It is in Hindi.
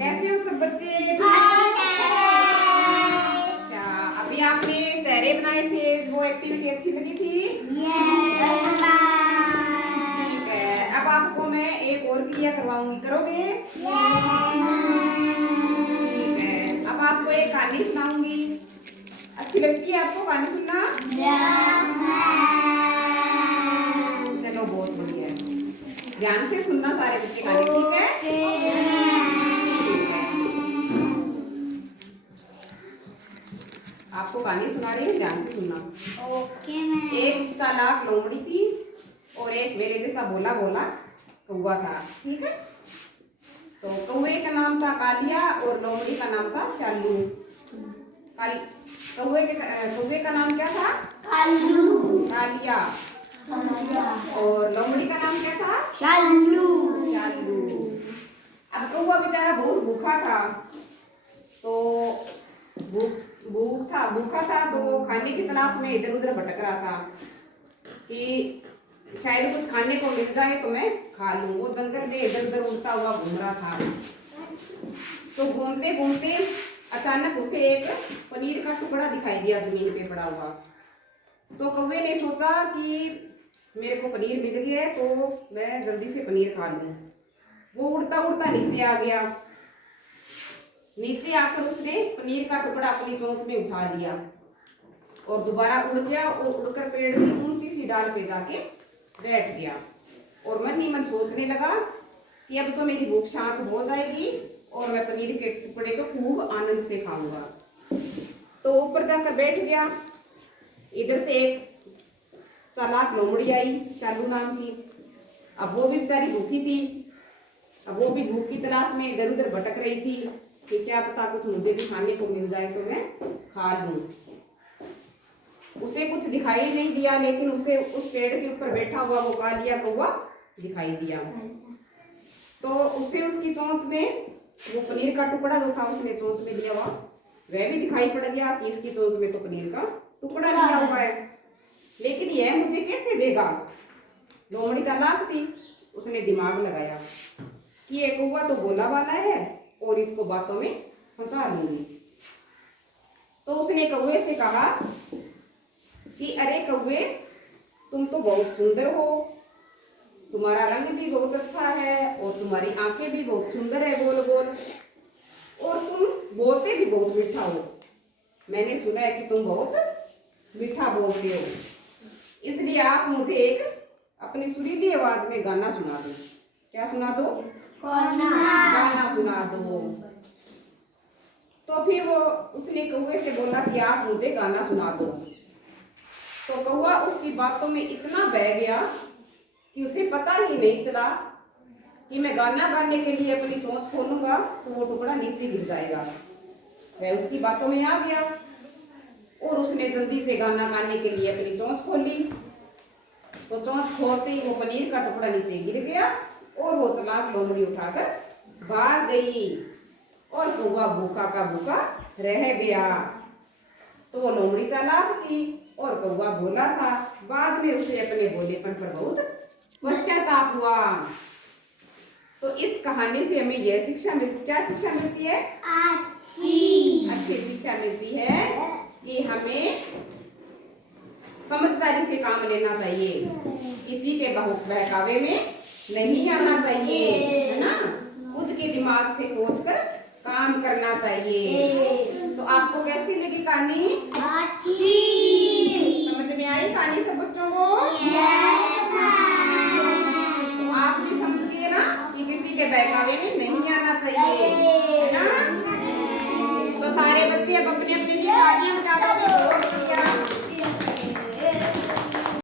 कैसे हो सब बच्चे? अच्छा, अभी आपने चेहरे बनाए थे, वो एक्टिविटी अच्छी लगी थी? ठीक है, अब आपको मैं एक और क्रिया करवाऊंगी, करोगे? ठीक है, अब आपको एक कहानी सुनाऊंगी। अच्छी लगती है आपको कहानी सुनना? चलो बहुत बढ़िया है, ध्यान से सुनना सारे बच्चे कहानी, ठीक है? आपको कहानी सुना रही हूँ, ध्यान से सुनना। एक चालाक लोमड़ी थी और एक मेरे जैसा बोला बोला कौवा था, ठीक है? तो कौवे का नाम था कालिया और लोमड़ी का नाम था शालू। कौवे का नाम क्या था? कालिया। और लोमड़ी का नाम क्या था? शालू। अब कौवा बेचारा बहुत भूखा था, तो भूखा था तो खाने की तलाश में इधर उधर भटक रहा था कि शायद कुछ खाने को मिल जाए तो मैं खा लूं। वो जंगल में इधर उधर उड़ता हुआ घूम रहा था। तो घूमते घूमते अचानक उसे एक पनीर का टुकड़ा दिखाई दिया जमीन पे पड़ा हुआ। तो कौवे ने सोचा कि मेरे को पनीर मिल गया है तो मैं जल्दी से पनीर खा लूं। वो उड़ता उड़ता नीचे आ गया। नीचे आकर उसने पनीर का टुकड़ा अपनी चोंच में उठा लिया और दोबारा उड़ गया और उड़कर पेड़ की ऊंची सी डाल पे जाके बैठ गया और मन ही मन सोचने लगा कि अब तो मेरी भूख शांत हो जाएगी और मैं पनीर के टुकड़े को खूब आनंद से खाऊंगा। तो ऊपर जाकर बैठ गया। इधर से एक चालाक लोमड़ी आई, शालू नाम की। अब वो भी बेचारी भूखी थी। अब वो भी भूख की तलाश में इधर उधर भटक रही थी कि क्या पता कुछ मुझे भी खाने को मिल जाए तो मैं खा लूं। उसे कुछ दिखाई नहीं दिया, लेकिन उसे उस पेड़ के ऊपर बैठा हुआ वो कालिया कौवा दिखाई दिया। तो उसे उसकी चोंच में वो पनीर का टुकड़ा जो था उसने चोंच में लिया हुआ वह भी दिखाई पड़ गया कि इसकी चोंच में तो पनीर का टुकड़ा लिया हुआ है, लेकिन यह मुझे कैसे देगा? लोमड़ी चालाक थी, उसने दिमाग लगाया कि ये कौवा तो बोला वाला है और इसको बातों में फंसा लूंगी। तो उसने कौवे से कहा कि अरे कौवे, तुम तो बहुत सुंदर हो, तुम्हारा रंग भी बहुत अच्छा है और तुम्हारी आंखें भी बहुत सुंदर है गोल गोल, और तुम बोलते भी बहुत मीठा हो। मैंने सुना है कि तुम बहुत मीठा बोलते हो, इसलिए आप मुझे एक अपनी सुरीली आवाज में गाना सुना दो। क्या सुना दो? गाना सुना दो। तो फिर वो उसने कौवे से बोला कि आप मुझे गाना सुना दो। तो कौवा उसकी बातों में इतना बह गया कि उसे पता ही नहीं चला कि मैं गाना गाने के लिए अपनी चोंच खोलूंगा तो वो टुकड़ा नीचे गिर जाएगा। वह उसकी बातों में आ गया और उसने जल्दी से गाना गाने के लिए अपनी चोंच खोली। तो चोंच खोलते ही वो पनीर का टुकड़ा नीचे गिर गया और वो चालाक लोमड़ी उठाकर भाग गई और कौवा भूखा का भूखा रह गया। तो वो लोमड़ी चालाक थी और कौवा भोला था। बाद में उसे अपने भोलेपन पर बहुत पश्चाताप हुआ। तो इस कहानी से हमें यह शिक्षा क्या शिक्षा मिलती है? अच्छी शिक्षा मिलती है कि हमें समझदारी से काम लेना चाहिए, किसी के बहकावे में नहीं आना चाहिए, है ना? खुद के दिमाग से सोचकर काम करना चाहिए। तो आपको कैसी लगी कहानी? अच्छी। समझ में आई कहानी सब बच्चों को? तो आप भी समझ गए ना कि किसी के बहकावे में नहीं